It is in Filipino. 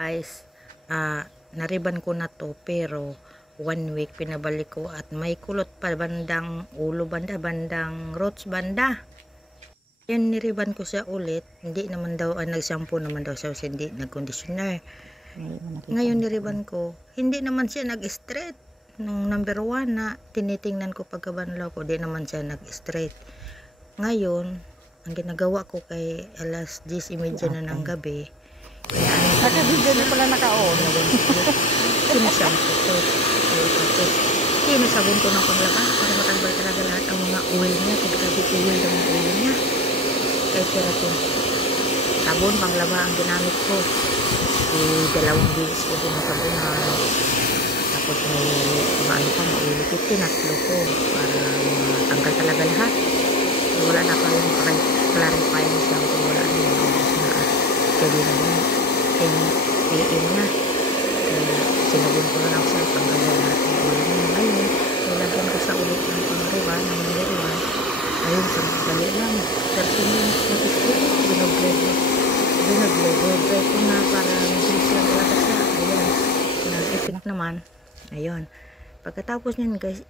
Guys, nariban ko na to pero 1 week pinabalik ko at may kulot pa bandang ulo bandang roots banda. Yan, niriban ko siya ulit. Hindi naman daw, nag-shampoo naman daw siya, hindi nag-conditioner. Ngayon niriban ko, hindi naman siya nag-straight. Nung number 1 na tinitingnan ko pagkabanlaw ko, di naman siya nag-straight. Ngayon, ang ginagawa ko kay alas 10:30 na ng gabi, Naka-video na pala naka-on. sinashampoo ko. Sinasabon ko ng panglaba para matanggal talaga lahat ang mga oil niya. Grabe oil ng oil niya. Kaya keratin. Sabon, panglaba ang ginamit ko. 2 beses ko din nasabunan. Tapos may maano pa, maulit. Tinatlo ko para matanggal talaga lahat. Wala na kayo clarifying shampoo. Wala na yung ubos na at gabi na yun. 10 PM na. Kaya sinabon ko na lang siya tanggal na lahat ng oil niya. Ngayon, nilagyan ko sa ulit ng pangriba ng number 1. Ayun, sa dali lang. 30 minutes na isip. Binag-blend ko na para mabilis lang talaga siya. Ayan. Nag-effect naman. Ayun. Pagkatapos nyan guys,